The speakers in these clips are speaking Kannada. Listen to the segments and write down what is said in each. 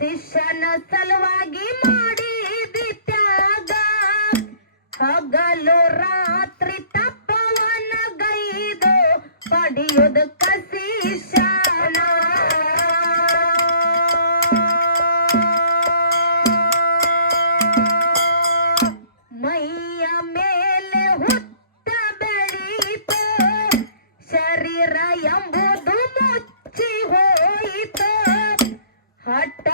ಶಿಷ್ಯನ ಸಲುವಾಗಿ ಮಾಡಿದಿ ತ್ಯಾಗ, ಹಗಲು ರಾತ್ರಿ ತಪ್ಪವನ ಗೈದು ಪಡೆಯುವುದಕ್ಕ ಶಿಷ್ಯನ. ಮೈಯ ಮೇಲೆ ಹುತ್ತ ಬೆಳೀತು, ಶರೀರ ಎಂಬುದು ಮುಚ್ಚಿ ಹೋಯಿತು. ಹಠ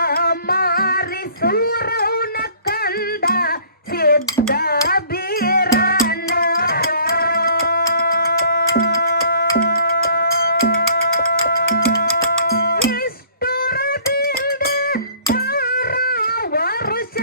ಮಾರಿ ಸೂರವನ ಕಂದ ಸಿದ್ಧ ಬೀರನ. ನಿಷ್ಠುರದಿಂದ 6 ವರುಷ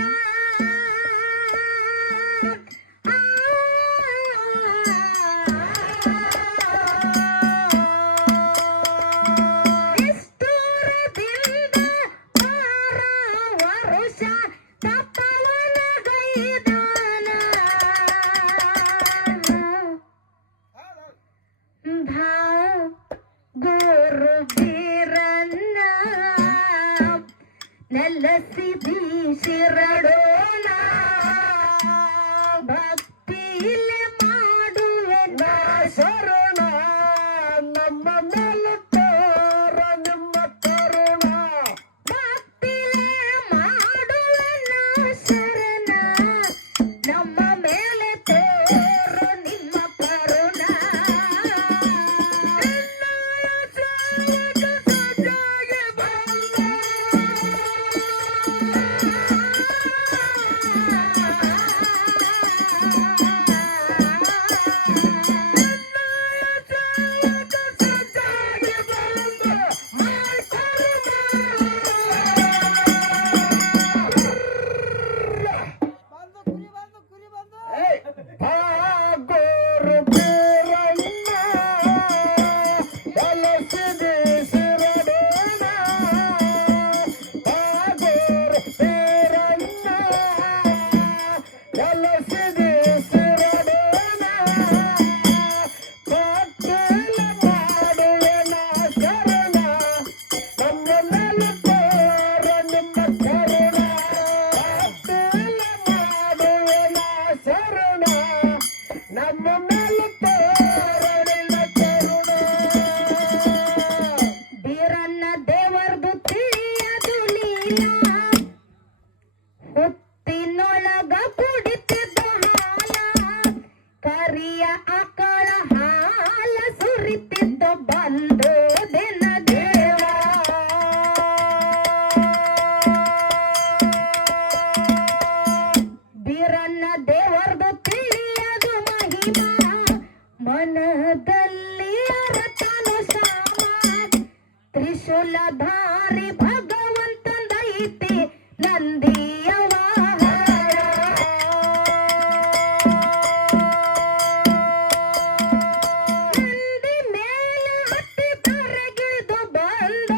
ಗುರು ಬೀರನ್ನ ನೆಲಸಿದಿ ಶಿರಡೋಣ. ಭಕ್ತಿಲೆ ಮಾಡುವೆ ನಾ ಶರಣ, ನಮ್ಮ ಮೇಲೆ ತೋರ ನಿಮ್ಮ ಕರುಣ. ಭಕ್ತಿಲೆ ಮಾಡುವೆ ನಾ ಶರಣ, ನಮ್ಮ ಮೇಲೆ ತೋರ ನಿಮ್ಮ ಕರುಣ. ಬೀರನ್ನ ದೇವರ್ದು ತಿಳಿಯದು ಲೀಲ, ಹುತ್ತಿನೊಳಗ ಕುಡಿತಿದ್ದ ಹಾಲ, ಕರಿಯ ಆಕಳ ಹಾಲ ಸುರಿತಿದ್ದ ಬಂದು ದಿನ ದೇವ. ಬೀರನ್ನ ದೇವರ್ದು ತಿಳಿಯದು ಮಹಿಮಾ, ಮನದಲ್ಲಿ ಅರತನು ಶ್ಯಾಮ. ತ್ರಿಶೂಲಧಾರಿ ಭಗವಂತನೈತಿ ನಂದಿಯ ವಾಹನ. ನಂದಿ ಮೇಲೆ ಹತ್ತಿ ತರಗಿದು ಬಂದ,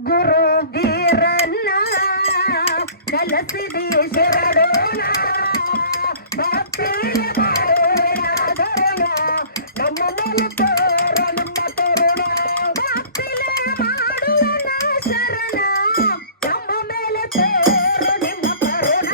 ಗುರು ಬೀರನ್ನ ಕಲಸಿದಿ ಶರಣೋಣ ಭಕ್ತಿಯ ಮಾಡೋಣ ನಮ್ಮ ಮೂಲಕ ನಿಮ್ಮ ಕರುಣ ಭಕ್ತಿಲೆ ಮಾಡುವನ ಶರಣ ನಮ್ಮ ಮೇಲೆ ತೋರು ನಿಮ್ಮ ಕರುಣ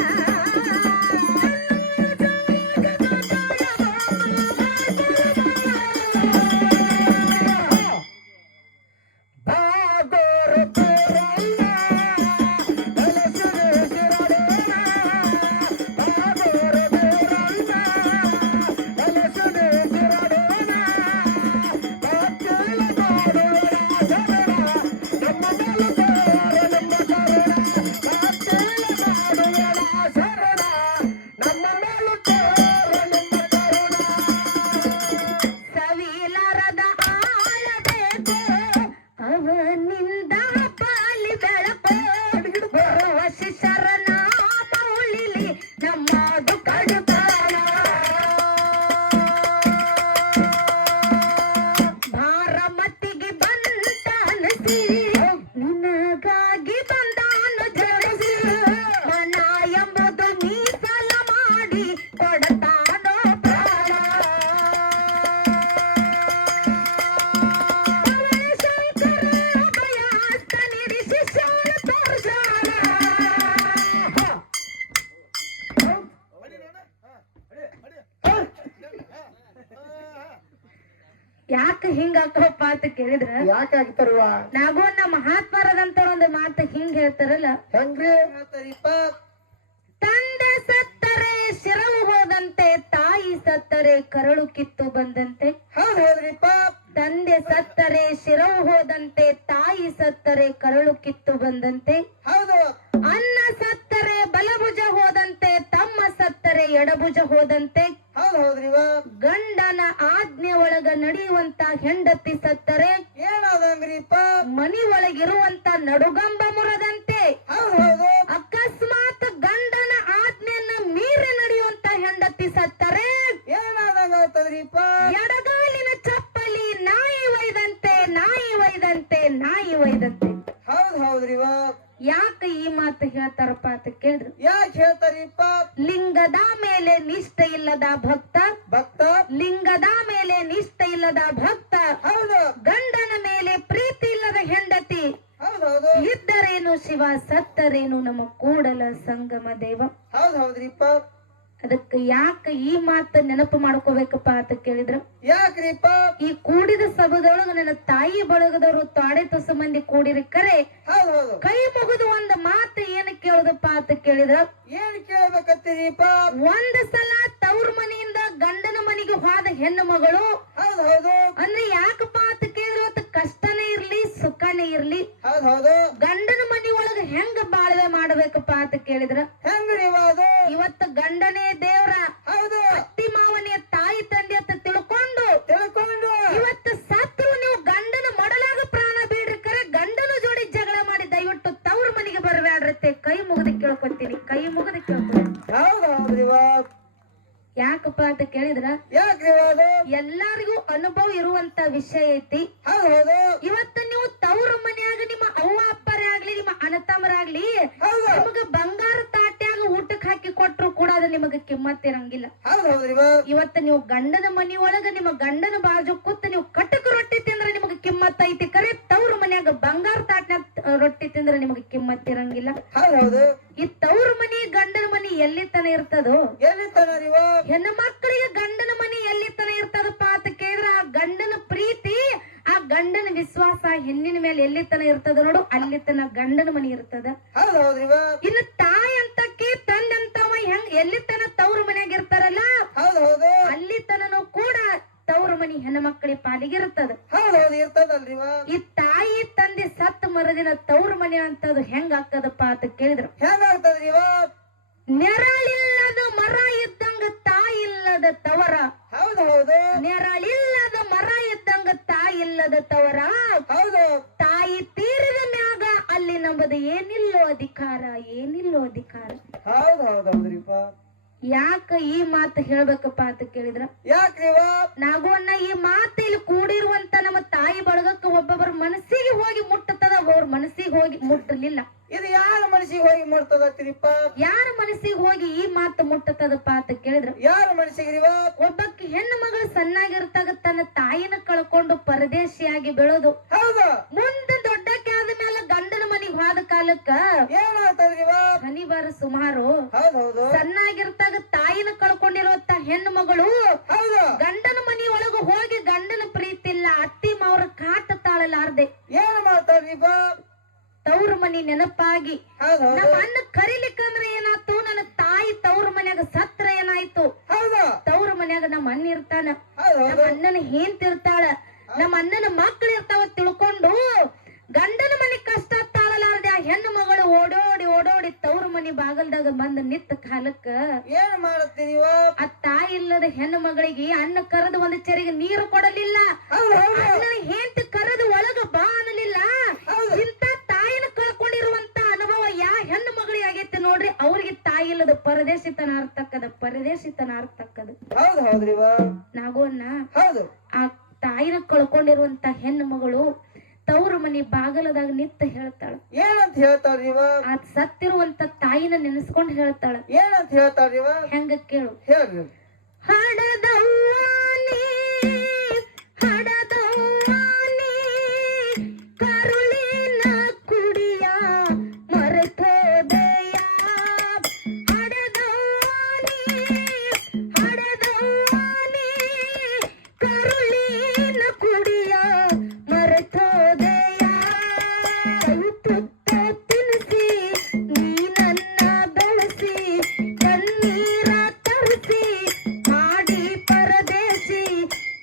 ಬಾಗೋರು ತೋರಲ್ಲ ಕಲಸಿದಿ ಶರಣೋಣ ಬಾಗೋರು ತೋರಲ್ಲ ಕಲಸಿದಿ ಶರಣೋಣ ಭಕ್ತಿಲೆ ಮಾಡುವನ ಶರಣ ನಮ್ಮ ಮೇಲೆ ತೋರು ನಿಮ್ಮ ಕರುಣ ಭಕ್ತಿಲೆ ಮಾಡುವನ ಶರಣ ನಮ್ಮ ಮೇಲೆ ತೋರು ನಿಮ್ಮ ಕರುಣ ಸವಿಲಾರದ ಆಳಬೇಕು ಅವನಿಂದ ಪಾಲಿ ಬೆಳಕು ಬರುವ ಶಿಶರನ ಮೌಳಿಲಿ ನಮ್ಮದು ಕಡುತಾನ ಭಾರಮತಿಗೆ ಬಂತ ಅನಸಿ ನಿನಗಾಗಿ ಬಂದಾನು ಜಡಿಸಿ ಮನ ಎಂಬುದು ಮೀಸಲ ಮಾಡಿ ಕೊಡತಾನೋ ಪ್ರಾಣ ಶಂಕರ ಅಭಯಾಸ್ತನಿರಿ ಶಿಷ್ಯನ ತೋರ್ಸಾನ ಯಾಕೆ ಹಿಂಗಾಕಪ್ಪ ಅಂತ ಕೇಳಿದ್ರ ಯಾಕೆ ಆಗ್ತಾರವ ನಾಗೋನ್ನ ಮಹಾತ್ಮರದಂತ ಒಂದು ಮಾತು ಹಿಂಗ್ ಹೇಳ್ತಾರಲ್ಲ ಹೆಂಗ್ರಿ ಹೇಳ್ತಾರಿಪ್ಪ ತಂದೆ ಸತ್ತರೆ ಶಿರವು ಹೋದಂತೆ ತಾಯಿ ಸತ್ತರೆ ಕರಳು ಕಿತ್ತು ಬಂದಂತೆ ಹೌದ್ ಹೌದ್ರಿಪ್ಪ ತಂದೆ ಸತ್ತರೆ ಶಿರವು ಹೋದಂತೆ ತಾಯಿ ಸತ್ತರೆ ಕರಳು ಕಿತ್ತು ಬಂದಂತೆ ಹೌದು ಅನ್ನ ಸತ್ತರೆ ಬಲಭುಜ ಹೋದಂತೆ ತಮ್ಮ ಸತ್ತರೆ ಎಡಭುಜ ಹೋದಂತೆ ಹೌದ್ ಹೌದ್ರಿವ ಗಂಡನ ಆಜ್ಞೆ ಒಳಗ ನಡೆಯುವಂತ ಹೆಂಡತಿ ಸತ್ತರೆ ಏನಾದಂಗ್ರಿಪ್ಪ ಮನಿ ಒಳಗಿರುವಂತ ನಡುಗಂಬ ಮುರದಂತೆ ಹೌದ್ ಹೌದು ಅಕಸ್ಮಾತ್ ಗಂಡನ ಆಜ್ಞೆಯನ್ನ ಮೀರಿ ನಡೆಯುವಂತ ಹೆಂಡತಿ ಸತ್ತರೆ ಏನಾದಂಗ ಆಗ್ತದ್ರಿಪ್ಪ ಎಡಗಾಲಿನ ಚಪ್ಪಲಿ ನಾಯಿ ಒಯ್ದಂತೆ ನಾಯಿ ಒಯ್ದಂತೆ ನಾಯಿ ಒಯ್ದಂತೆ ಹೌದ್ ಹೌದ್ರಿವ ಯಾಕೆ ಈ ಮಾತು ಹೇಳ್ತಾರಪ್ಪ ಅಂತ ಕೇಳಿದ್ರು ಯಾಕೆ ಹೇಳ್ತಾರಿಪ್ಪ ಲಿಂಗದ ಮೇಲೆ ನಿಷ್ಠೆ ಇಲ್ಲದ ಭಕ್ತ ಭಕ್ತ ಲಿಂಗದ ಮೇಲೆ ನಿಷ್ಠೆ ಇಲ್ಲದ ಭಕ್ತ ಹೌದು ಗಂಡನ ಮೇಲೆ ಪ್ರೀತಿ ಇಲ್ಲದ ಹೆಂಡತಿ ಹೌದ್ ಹೌದು ಇದ್ದರೇನು ಶಿವ ಸತ್ತರೇನು ನಮ್ಮ ಕೂಡಲ ಸಂಗಮ ದೇವ ಹೌದ್ ಹೌದ್ರಿಪ್ಪ ಅದಕ್ಕೆ ಯಾಕೆ ಈ ಮಾತು ನೆನಪು ಮಾಡ್ಕೋಬೇಕಪ್ಪ ಅಂತ ಕೇಳಿದ್ರ ಯಾಕ್ರಿಪ್ಪ ಈ ಕೂಡಿದ ಸಭದೊಳಗ ನನ್ನ ತಾಯಿ ಬಳಗದವರು ತಾಡೆ ತುಸು ಮಂದಿ ಕೂಡಿರಿ ಕರೆ ಹೌದ್ ಹೌದು ಕೈ ಮುಗಿದು ಒಂದು ಮಾತು ಏನು ಕೇಳುದಪ್ಪ ಅಂತ ಕೇಳಿದ್ರ ಏನ್ ಕೇಳ್ಬೇಕತ್ತೀರಿಪ್ಪ ಒಂದ್ ಸಲ ತವ್ರ ಮನೆಯಿಂದ ಗಂಡನ ಮನೆಗೆ ಹೋದ ಹೆಣ್ಣು ಮಗಳು ಹೌದ್ ಹೌದು ಅಂದ್ರೆ ಯಾಕಪ್ಪ ಅಂತ ಕೇಳಿದ್ರ ಇವತ್ತು ಕಷ್ಟನೇ ಇರ್ಲಿ ಸುಖನೇ ಇರ್ಲಿ ಹೌದ್ ಹೌದು ಗಂಡನ ಮನಿ ಒಳಗ ಹೆಂಗ ಬಾಳ್ವೆ ಮಾಡ್ಬೇಕಪ್ಪ ಅಂತ ಕೇಳಿದ್ರ ಹೆಂಗ್ರಿವ ಅದು ಇವತ್ತು ಗಂಡನೇ ದೇವ್ರ ಹೌದು ಅತ್ತಿ ಮಾವನಿಯ ತಾಯಿ ತಂದೆ ಅಂತ ತಿಳ್ಕೊಂಡು ತಿಳ್ಕೊಂಡು ಇವತ್ತು ಸತ್ರು ನೀವು ಗಂಡನ ಮಡಲಾಗ ಪ್ರಾಣ ಬೀಡ್ರಿ ಕರೆ ಗಂಡನ ಜೋಡಿ ಜಗಳ ಮಾಡಿ ದಯವಿಟ್ಟು ತವ್ರ ಮನೆಗೆ ಬರಬೇಡ್ರತ್ತೆ ಕೈ ಮುಗಿದು ಕೇಳ್ಕೊತೀನಿ ಕೈ ಮುಗಿದು ಕೇಳ್ಕೊತೀನಿ ಹೌದ್ ಹೌದ್ರಿವ ಯಾಕಪ್ಪ ಅಂತ ಕೇಳಿದ್ರ ಯಾಕ್ರಿವ ಅದು ಎಲ್ಲಾರಿಗೂ ಅನುಭವ ಇರುವಂತ ವಿಷಯ ಐತಿ ಹೌದ್ ಹೌದು ಇವತ್ತು ನೀವು ತವ್ರ ಮನ್ಯಾಗ ನಿಮ್ಮ ಅವ್ವ ಅಪ್ಪರೇ ಆಗ್ಲಿ ನಿಮ್ಮ ಅಣ್ಣತಮ್ಮರಾಗ್ಲಿ ಹೌದು ನಿಮಗ ಬಂಗಾರ ತಾಟ್ಯಾಗ ಊಟಕ್ಕೆ ಹಾಕಿ ಕೊಟ್ರು ಕೂಡ ಅದು ನಿಮಗ ಕಿಮ್ಮತ್ ಇರಂಗಿಲ್ಲ ಹೌದ್ ಹೌದ್ರಿವ ಇವತ್ತು ನೀವು ಗಂಡನ ಮನಿ ಒಳಗ ನಿಮ್ಮ ಗಂಡನ ಬಾಜು ಕೂತ್ ನೀವು ಕಟಕ ರೊಟ್ಟಿ ತಿಂದ್ರೆ ನಿಮಗ ಕಿಮ್ಮತ್ ಐತಿ ಕರೆ ತವ್ರ ಮನ್ಯಾಗ ಬಂಗಾರ ತಾಟ್ನ್ಯಾಗ ರೊಟ್ಟಿ ತಿಂದ್ರೆ ನಿಮಗ ಕಿಮ್ಮತ್ ಇರಂಗಿಲ್ಲ ಹೌದ್ ಹೌದು ಈ ತವ್ರ ಮನಿ ಗಂಡನ ಮನಿ ಎಲ್ಲಿ ತನ ಇರ್ತದೋ ಎಲ್ಲಿ ತನರಿವ ಹೆಣ್ಣು ಮಕ್ಕಳಿಗೆ ಗಂಡನ ಮನಿ ಎಲ್ಲಿ ತನ ಇರ್ತದಪ್ಪ ಅಂತ ಕೇಳಿದ್ರೆ ಆ ಗಂಡನ ಪ್ರೀತಿ ಆ ಗಂಡನ ವಿಶ್ವಾಸ ಹೆಣ್ಣಿನ ಮೇಲೆ ಎಲ್ಲಿ ತನ ಇರ್ತದ ನೋಡು ಅಲ್ಲಿ ತನ ಗಂಡನ ಮನಿ ಇರ್ತದ ಹೌದ್ ಹೌದ್ರಿವ ಇನ್ನು ತಾಯಿ ಅಂತಕ್ಕೆ ತಂದಂತವ ಹೆಂಗ್ ಎಲ್ಲಿ ತನ ತವ್ರ ಮನ್ಯಾಗ ಇರ್ತಾರಲ್ಲ ಹೌದ್ ಹೌದು ಅಲ್ಲಿ ತನನು ಕೂಡ ತವ್ರ ಮನಿ ಹೆಣ್ಣು ಮಕ್ಕಳಿಗೆ ಪಾಲಿಗೆ ಇರ್ತದ ಹೌದ್ ಹೌದು ಇರ್ತದಲ್ರಿವ ಈ ತಾಯಿ ತಂದೆ ಸತ್ ಮರದಿನ ತವ್ರ ಮನೆ ಅಂತದು ಹೆಂಗ್ ಆಗ್ತದಪ್ಪ ಅಂತ ಕೇಳಿದ್ರು ಹೆಂಗಾಗ್ತದ್ರಿವ ನೆರಳಿಲ್ಲದ ಮರ ಇದ್ದಂಗ ತಾಯಿ ಇಲ್ಲದ ತವರ ಹೌದ್ ಹೌದು ನೆರಳಿಲ್ಲದ ಮರ ಇದ್ದಂಗ ತಾಯಿ ಇಲ್ಲದ ತವರ ಹೌದು ತಾಯಿ ತೀರಿದ ಮ್ಯಾಗ ಅಲ್ಲಿ ನಮ್ಮದು ಏನಿಲ್ಲೋ ಅಧಿಕಾರ ಏನಿಲ್ಲೋ ಅಧಿಕಾರ ಹೌದ್ ಹೌದ್ ಹೌದ್ರಿಪ ಯಾಕ ಈ ಮಾತು ಹೇಳ್ಬೇಕಪ್ಪ ಅಂತ ಕೇಳಿದ್ರ ಯಾಕ್ರಿವ ನಾಗೋಣ್ಣ ಈ ಮಾತು ಇಲ್ಲಿ ಕೂಡಿರುವಂತ ನಮ್ಮ ತಾಯಿ ಬಳಗಕ್ಕ ಒಬ್ಬೊಬ್ಬರ ಮನಸ್ಸಿಗೆ ಹೋಗಿ ಮುಟ್ಟತದ ಅವ್ರ ಮನಸ್ಸಿಗೆ ಹೋಗಿ ಮುಟ್ಟಲಿಲ್ಲ. ಇದು ಯಾರ ಮನಸ್ಸಿಗೆ ಹೋಗಿ ಮುಟ್ತದತ್ತಿರಿಪ್ಪ? ಯಾರ ಮನಸ್ಸಿಗೆ ಹೋಗಿ ಈ ಮಾತು ಮುಟ್ಟತದಪ್ಪ ಅಂತ ಕೇಳಿದ್ರು. ಯಾರ ಮನಸ್ಸಿಗಿರಿವ? ಒಬ್ಬಕ್ಕೆ ಹೆಣ್ಣು ಮಗಳು ಸಣ್ಣಾಗಿರ್ತಾಗ ತನ್ನ ತಾಯಿನ ಕಳ್ಕೊಂಡು ಪರದೇಶಿಯಾಗಿ ಬೆಳೆದು ಹೌದು. ಮುಂದೆ ದೊಡ್ಡಕ್ಕೆ ಆದ ಮೇಲೆ ಗಂಡನ ಮನಿಗ್ ಹೋದ ಕಾಲಕ್ಕ ಏನಾಗ್ತದ್ರಿವ? ಹನಿಬಾರ ಸುಮಾರು ಹೌದೌದು. ಸಣ್ಣಾಗಿರ್ತಾಗ ತಾಯಿನ ಕಳ್ಕೊಂಡಿರುವಂತ ಹೆಣ್ಣು ಮಗಳು ಹೌದು. ಗಂಡನ ಮನಿಯೊಳಗ ಹೋಗಿ ಗಂಡನ ಪ್ರೀತಿ ಇಲ್ಲ, ಅತ್ತಿ ಮಾವ್ರ ಕಾಟ ತಾಳಲಾರ್ದೆ ಏನ್ ಮಾಡ್ತಾರ್ರಿಪ್ಪ? ತವ್ರ ಮನಿ ನೆನಪಾಗಿ ಹೌದೌದು. ನಮ್ಮ ಅಣ್ಣ ಕರಿಲಿಕ್ಕಂದ್ರ ಏನಾಯ್ತು, ನನ್ನ ತಾಯಿ ತವ್ರ ಮನ್ಯಾಗ ಸತ್ರ ಏನಾಯ್ತು, ಹೌದು. ತವ್ರ ಮನ್ಯಾಗ ನಮ್ಮ ಅಣ್ಣ ಇರ್ತಾನ, ನಮ್ಮ ಹೌದೌದು. ಅಣ್ಣನ ಹೇಂತಿರ್ತಾಳ, ನಮ್ಮ ಅಣ್ಣನ ಮಕ್ಕಳು ಇರ್ತಾವ ತಿಳ್ಕೊಂಡು ಗಂಡನ ಮನಿ ಕಷ್ಟ ತಾಳಲಾರ್ದೆ ಆ ಹೆಣ್ಣು ಮಗಳು ಓಡೋಡಿ ಓಡೋಡಿ ತವ್ರ ಮನಿ ಬಾಗಲ್ದಾಗ ಬಂದ ನಿತ್ತ ಕಾಲಕ್ಕ ಏನ್ ಮಾಡತ್ತೀರಿವ? ಆ ತಾಯಿ ಇಲ್ಲದ ಹೆಣ್ಣು ಮಗಳಿಗೆ ಅಣ್ಣ ಕರೆದು ಒಂದು ಚೆರಿಗೆ ನೀರು ಕೊಡಲಿಲ್ಲ, ಹೌದೌದು. ಅಣ್ಣನ ಹೇಂತಿ ಕರೆದು ಒಳಗ ಬಾ ಅನ್ನಲಿಲ್ಲ. ಹೌದು. ಇಂತ ತಾಯಿನ ಕಳ್ಕೊಂಡಿರುವಂತ ಅನುಭವ ಯಾ ಹೆಣ್ಣು ಮಗಳಿಗೆ ಆಗೈತಿ ನೋಡ್ರಿ. ಅವ್ರಿಗೆ ತಾಯಿ ಇಲ್ಲದ ಪರದೇಶಿತನ ಅರ್ಥಕ್ಕದ. ಹೌದು ಹೌದ್ರಿವ. ನಾಗೋನ್ನ ಹೌದು. ಆ ತಾಯಿನ ಕಳ್ಕೊಂಡಿರುವಂತ ಹೆಣ್ಣು ಮಗಳು ತವ್ರ ಮನಿ ಬಾಗಲದಾಗ ನಿತ್ತ ಹೇಳ್ತಾಳ. ಏನಂತ ಹೇಳ್ತಾರ್ರಿವ? ಆ ಸತ್ತಿರುವಂತ ತಾಯಿನ ನೆನೆಸ್ಕೊಂಡ್ ಹೇಳ್ತಾಳ. ಏನಂತ ಹೇಳ್ತಾರ್ರಿವ? ಹೆಂಗ ಕೇಳು. ಹೇಳ್ರಿ. ಹಡದವ್ವಾನಿ ಹಡದವ್ವಾನಿ ಕರುಳಿನ ಕುಡಿಯ ಮರೆತೋದೆಯ. ಹಡದವ್ವಾನಿ ಹಡದವ್ವಾನಿ ಕರುಳಿನ ಕುಡಿಯ ಮರೆತೋದೆಯ. ತುತ್ತ ತಿನ್ನಿಸಿ ನೀ ನನ್ನ ಬೆಳೆಸಿ ಕಣ್ಣೀರ ತರಿಸಿ ಮಾಡಿ ಪರದೇಶಿ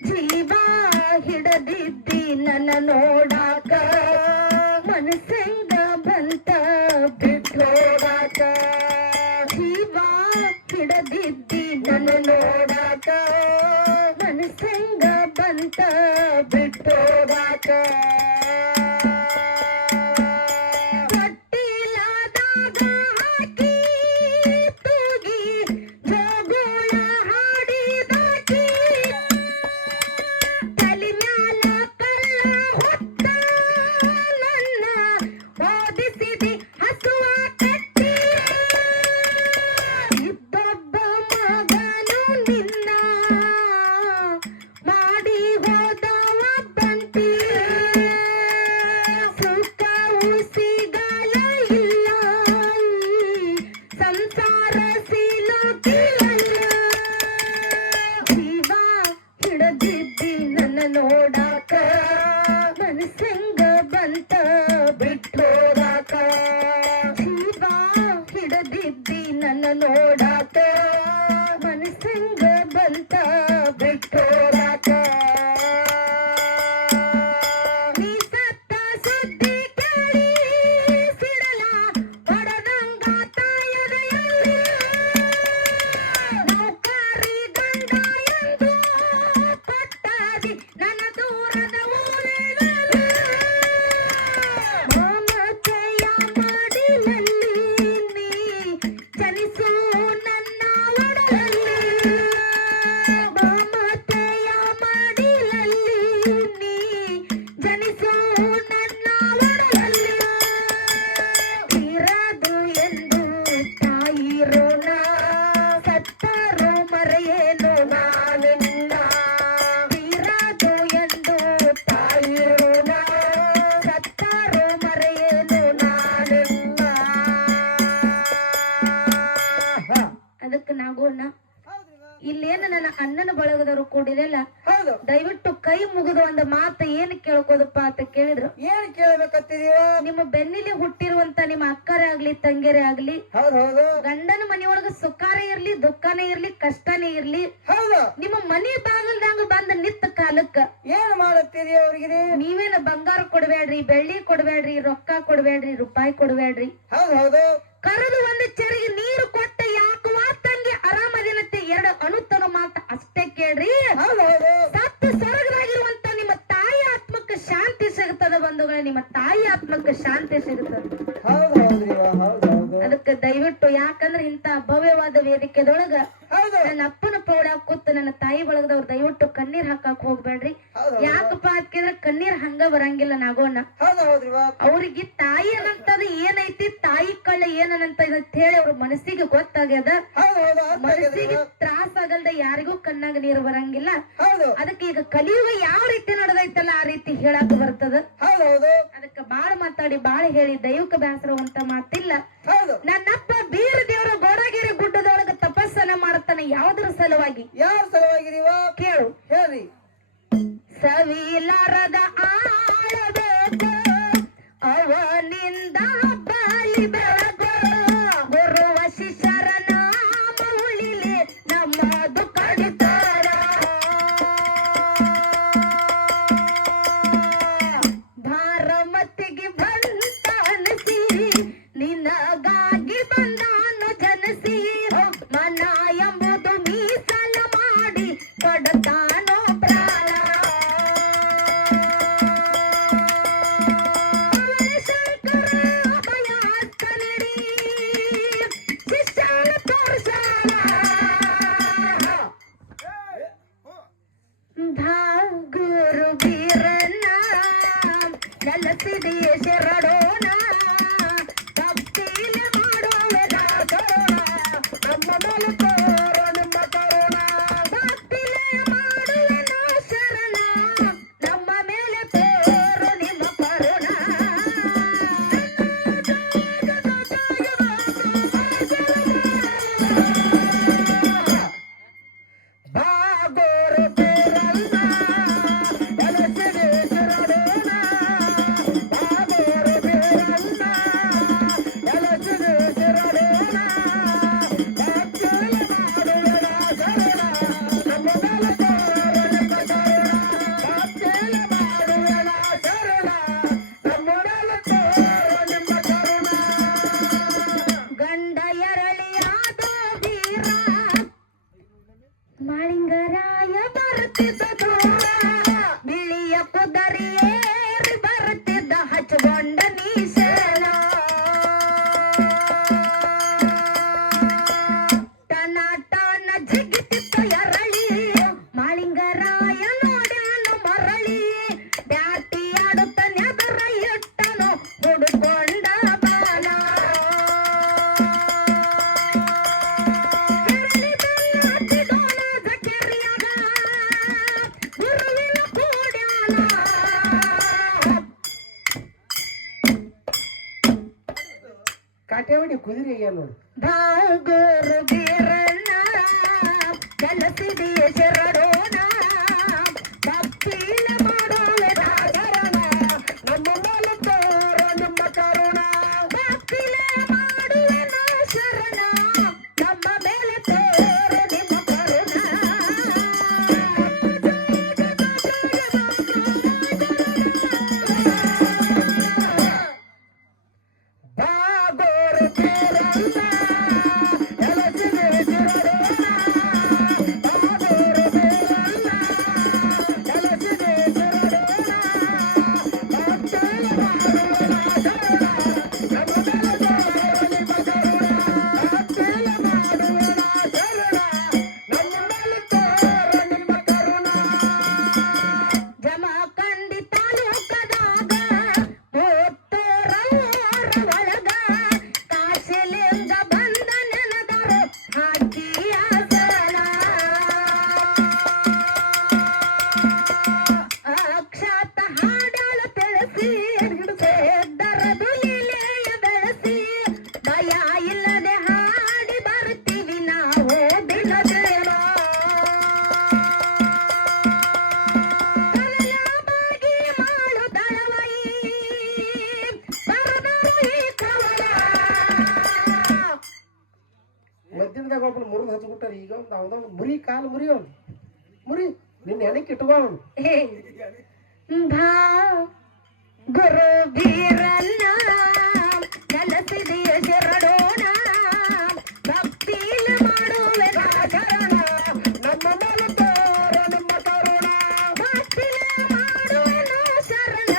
ಜೀವ ಹಿಡದಿದ್ದಿ ನನ್ನ ನೋಡಾಕ. ಮನಸ್ಸಂಗ ಬಂತ ಬಿಟ್ಟೋಡಾಕ. ಜೀವ ಹಿಡದಿದ್ದಿ ನನ್ನ ನೋಡಾಕ. ಮನಸ್ಸಂಗ ಬಂತ ಬಿಟ್ಟೋಡಾಕ. ಕಟ್ಟಿಲದಾಗ ಹಾಕಿ ತೂಗಿ ಜೋಗುಳ ಹಾಡಿದಾಕಿ. ತಲೆ ಮ್ಯಾಲ ಕಲ್ಲ ಹೊತ್ತ ನನ್ನ ಓದಿಸಿದಿ ಹಸುವ ಕಟ್ಟಿ. ಇಬ್ಬೊಬ್ಬ ಮಗನು ನಿನ್ನ ಮಾಡಿ ಹೋದವ ಬಂತಿ. ಸುಖವು ಸಿಗಲ ಇಲ್ಲ ಸಂಸಾರ ಸಿಲುಕಿಲ್ಲ. ಜೀವ ಹಿಡದಿದ್ದಿ ನನ್ನ ನೋಡಾಕ. ಮನಸ್ಸಂಗ ಬಂತ ಬಿಟ್ಟೋಡಾಕ. ಜೀವ ಹಿಡದಿದ್ದಿ ನನ್ನ ನೋಡಾಕ. ಮನಸ್ಸಂಗ ಬಂತ ಬಿಟ್ಟೋಡಾಕ. ನೀ ಸತ್ತ ಸುದ್ದಿ ಕೇಳಿ ಸಿಡಲ ಹೊಡೆದಂಗ ತಾಯದೆಯಲ್ಲಿ. ನೌಕರಿ ಗಂಡ ಎಂದು ಕೊಟ್ಟಾದಿ ನನ್ನ ದೂರದ ಊರಿನಲ್ಲಿ. ಮಮತೆಯ ಮಡಿಲಲ್ಲಿ ನೀ ಜನಿಸು ನನ್ನ ಒಡಲಲ್ಲಿ. ಮಮತೆಯ ಮಡಿಲಲ್ಲಿ ನೀ ಜನಿಸು ನನ್ನ ಒಡಲಲ್ಲಿ. ಇರದು ಎಂದು ತಾಯಿರೋಣ ಸತ್ತರು ಮರೆಯೇನು ನಾನಿನ್ನ. ಇರದು ಎಂದು ತಾಯಿರೋಣ ಸತ್ತರು ಮರೆಯೇನು ನಾನಿನ್ನ. ಅದಕ್ಕೆ ನಾಗೋಣ ಹೌದ್ರಿವ. ಇಲ್ಲೇನು ನನ್ನ ಅಣ್ಣನ ಬಳಗದವರು ಕೂಡಿರಲ್ಲ, ಹೌದು. ದಯವಿಟ್ಟು ಕೈ ಮುಗಿದು ಒಂದು ಮಾತು ಏನು ಕೇಳ್ಕೋದಪ್ಪ ಅಂತ ಕೇಳಿದ್ರು. ಏನ್ ಕೇಳ್ಬೇಕತ್ತೀರಿವ? ನಿಮ್ಮ ಬೆನ್ನಿಲಿ ಹುಟ್ಟಿರುವಂತ ನಿಮ್ಮ ಅಕ್ಕರೇ ಆಗ್ಲಿ ತಂಗಿರೇ ಆಗ್ಲಿ ಹೌದು ಹೌದು. ಗಂಡನ ಮನೆಯೊಳಗ ಸುಖಾನೇ ಇರ್ಲಿ ದುಃಖನೇ ಇರ್ಲಿ ಕಷ್ಟನೇ ಇರ್ಲಿ ಹೌದು. ನಿಮ್ಮ ಮನಿ ಬಾಗಲ್ದಂಗ ಬಂದ ನಿತ್ತ ಕಾಲಕ್ಕ ಏನ್ ಮಾಡತ್ತೀರಿ ಅವ್ರಿಗೆ? ನೀವೇನ ಬಂಗಾರ ಕೊಡ್ಬೇಡ್ರಿ, ಬೆಳ್ಳಿ ಕೊಡ್ಬೇಡ್ರಿ, ರೊಕ್ಕ ಕೊಡ್ಬೇಡ್ರಿ, ರೂಪಾಯಿ ಕೊಡ್ಬೇಡ್ರಿ. ಹೌದು ಹೌದು. ಕರೆದು ಒಂದು ಚೆರಿಗೆ ನೀರು ಕೊಟ್ಟ ಯಾಕವಾ ತಂಗಿ ಆರಾಮದಿನತ್ತೆ ಎರಡು ಅಣುತನ ಮಾತ ಅಷ್ಟೇ ಕೇಳ್ರಿ. ಹೌದು ಹೌದು. ಸತ್ತು ಸ್ವರ್ಗದಾಗಿರುವಂತ ನಿಮ್ಮ ತಾಯಿ ಆತ್ಮಕ್ಕೆ ಶಾಂತಿ ಸಿಗುತ್ತದ ಆದ ಬಂಧುಗಳೇ ನಿಮ್ಮ ತಾಯಿ ಆತ್ಮಕ್ಕೆ ಶಾಂತಿ ಸಿಗುತ್ತದೆ. ಹೌದು ಹೌದ್ರಿ ಹೌದು ಹೌದು ಅದಕ್ಕೆ ದಯವಿಟ್ಟು ಯಾಕಂದ್ರೆ ಇಂತ ಭವ್ಯವಾದ ವೇದಿಕೆದೊಳಗ ಹೌದು ನನ್ನ ಅಪ್ಪನ ಪೌಡ ಕೂತ್ ನನ್ನ ತಾಯಿ ಬಳಗದವ್ರು ದಯವಿಟ್ಟು ಕಣ್ಣೀರ್ ಹಾಕಾಕ್ ಹೋಗ್ಬೇಡ್ರಿ. ಹೌದು ಯಾಕಪ್ಪ ಅಂತಂದ್ರೆ ಕಣ್ಣೀರ್ ಹಂಗ ಬರಂಗಿಲ್ಲ ನಾಗೋಣ. ಹೌದು ಹೌದ್ರಿ ಅವ್ರಿಗೆ ತಾಯಿ ಅನ್ನಂತದ ಏನೈತಿ, ತಾಯಿ ಕಳ್ಳ ಏನಂತ ಅಂತ ಹೇಳಿ ಅವ್ರ ಮನಸ್ಸಿಗೆ ಗೊತ್ತಾಗ್ಯದ. ಹೌದು ಹೌದು ಮನಸ್ಸಿಗೆ ತ್ರಾಸ ಆಗಲ್ದ ಯಾರಿಗೂ ಕಣ್ಣಾಗ ನೀರು ಬರಂಗಿಲ್ಲ. ಹೌದು ಅದಕ್ಕೆ ಈಗ ಕಲಿಯುಗ ಯಾವ ರೀತಿ ನಡೆದೈತಲ್ಲ ಆ ರೀತಿ ಹೇಳಕ್ ಬರ್ತದ. ಹೌದು ಹೌದು ಅದಕ್ಕ ಬಾಳ್ ಮಾತಾಡಿ ಬಾಳ್ ಹೇಳಿ ದೈವಕ್ಕೆ ಬೇಸರವಂತ ಮಾತಿಲ್ಲ. ಹೌದು ನನ್ನಪ್ಪ ಬೀರ ದೇವರ ಗೋಡಗಿರಿ ಗುಡ್ಡದೊಳಗ ತಪಸ್ಸನ್ನ ಮಾಡ್ತಾನೆ. ಯಾವ್ದ್ರ ಸಲುವಾಗಿ ಯಾವ ಸಲುವಾಗಿರಿವ ಕೇಳು. ಹೇಳ್ರಿ. ಸವಿಲಾರದ ಆಳಬೇಕು ಅವನಿಂದ ಬಲಿ ಬೆಳಗು, ಗುರುವ ಶಿಷ್ಯರ ನಾಮ ಉಳಿಲಿ ನಮ್ಮದು ಕಡಿತಾರ. ಭಾರಮತಿಗೆ ಬಂತ ಅನಸಿ ನಿನಗಾಗಿ ಬಂದಾನು ಜನಸಿ, ಮನ ಎಂಬುದು ಮೀಸಲ ಮಾಡಿ ಕೊಡತಾನೋ ಪ್ರಾಣ. ಶಂಕರ ಅಭಯಾಸ್ತ ನೀಡಿ ಶಿಷ್ಯನ ತೋರ್ಸಾನ. ಗುರು ವೀರನ ನೆಲಸಿದೆಯ ಶರಣೋಣ, ಭಕ್ತಿಲೆ ಮಾಡುವೆ ದಾಸೋಣ, ನಮ್ಮ ಮೇಲೆ ತೋರು ನಿಮ್ಮ ಕರುಣ. ಭಕ್ತಿಲೆ ಮಾಡುವೆ ನಾ ಶರಣ, ನಮ್ಮ ಮೇಲೆ ತೋರು ನಿಮ್ಮ ಕರುಣ. ಬಾಗೋರು ಬೇರಲ್ಲ ಎಲಸಿದೆ ಶರಣೋಣ, ಬಾಗೋರು ಬೇರಲ್ಲ ಎಲಸಿದೆ ಶರಣೋಣ, ಭಕ್ತಿಲೆ ಮಾಡುವೆ ನಾ ಶರಣ, ನಮ್ಮ ಮೇಲೆ ತೋರು ನಿಮ್ಮ ಕರುಣ. ಭಕ್ತಿಲೆ ಮಾಡುವೆ ನಾ ಶರಣ, ನಮ್ಮ ಮೇಲೆ ತೋರು ನಿಮ್ಮ ಕರುಣ. ಗಂಡ ಎರಳಿಯಾದ ವೀರ ಮಾಳಿಂಗರಾಯ ಬರುತ್ತಿದ್ದ ದೂರ, ಬಿಳಿಯ ಕುದರಿಯೇರಿ ಬರುತ್ತಿದ್ದ ಹಚ್ಚಗೊಂಡ ನೀಸೇನ. ಟನ ಟನ ಜಿಗಿತಿತ್ತ ಎರಳಿ, ಮಾಳಿಂಗರಾಯ ನೋಡ್ಯಾನು ಮರಳಿ, ಬ್ಯಾಟಿ ಆಡುತ್ತ ನೆದರ ಇಟ್ಟನು ಹುಡುಕೊಂಡ ಬಾಲ. ಕಾಟೇವಡಿ ಕುದುರೆ ನೋಡು. ಭಾಗುರು ಬೀರಣ್ಣ ಕೆಲಸಿದೆಯ ಶರಣೋಣ, ಭಕ್ತಿಲ ಮಾಡುವೆ ದಾಸರಣ, ನಮ್ಮ ಮೇಲೆ ತೋರು ನಿಮ್ಮ ಕರುಣ. ಭಕ್ತಿಲ ಮಾಡುವೆ ನಾ ಶರಣ, ನಮ್ಮ ಮೇಲೆ ತೋರು ನಿಮ್ಮ ಕರುಣ. ಬಾಗೋರು ಬೇರಲ್ಲ ಎಲಸಿದೆ ಶರಣೋಣ, ಬಾಗೋರು ಬೇರಲ್ಲ ಎಲಸಿದೆ ಶರಣೋಣ, ಭಕ್ತಿಲೆ ಮಾಡುವೆ ನಾ ಶರಣ, ನಮ್ಮ ಮೇಲೆ ತೋರು ನಿಮ್ಮ ಕರುಣ. ಭಕ್ತಿಲೆ ಮಾಡುವೆ ನಾ ಶರಣ, ನಮ್ಮ ಮೇಲೆ ತೋರು ನಿಮ್ಮ ಕರುಣ. ಜಮಖಂಡಿ ತಾಲೂಕದಾಗ ಪುತ್ತೂರ ಊರ ಒಳಗ ಕಾಶಿಲಿಂದ ಬಂದ ನೆನೆದರು ಹಾಕಿಯ ಸಲ. ಅಕ್ಷತ ಹಾಡಾಳ ತಿಳಿಸಿ ದರದು ಲೀಲೆಯ ಬೆಳೆಸಿ, ಭಯ ಇಲ್ಲದೆ ಹಾಡಿ ಬರ್ತೀವಿ ನಾವು ದಿನದೇವ. ಕಲಯಾಬಾಗಿ ಮಾಡು ದಳವೈ ಬರದರು ಈ ಕವಲ. ಮಧ್ಯದಾಗ ಒಬ್ಬನು ಮುರಿದು ಹಚ್ಬಿಟ್ಟಾರ. ಈಗ ಒಂದು ಅವನ ಮುರಿ ಕಾಲು ಮುರಿ ಅವನು ಮುರಿ ನಿನ್ನ ಹೆಣಕ್ಕೆ ಇಟ್ಕೋ ಅವನು. ಹೇ ಭಾ ಗುರು ಬೀರಣ್ಣ ಕೆಲಸಿದೆಯ ಶರಣೋಣ, ಭಕ್ತಿಲ ಮಾಡುವೆ ದಾಸರಣ, ನಮ್ಮ ಮೇಲೆ ತೋರು ನಿಮ್ಮ ಕರುಣ. ಭಕ್ತಿಲ ಮಾಡುವೆ ನಾ ಶರಣ,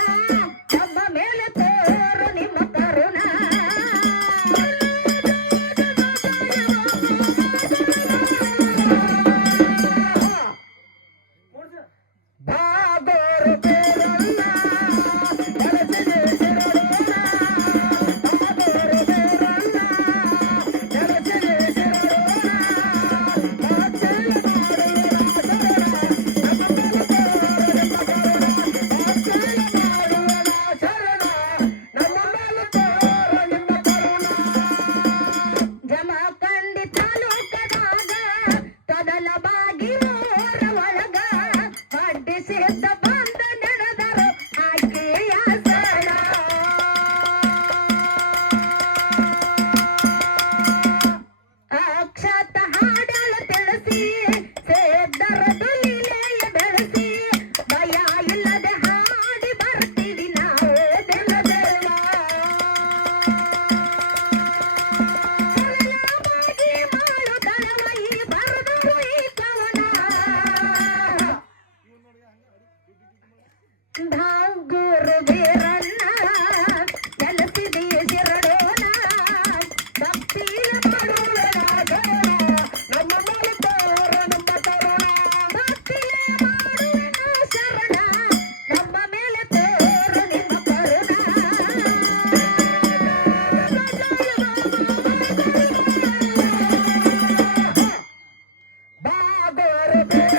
ಆಗೋರಬೇಕು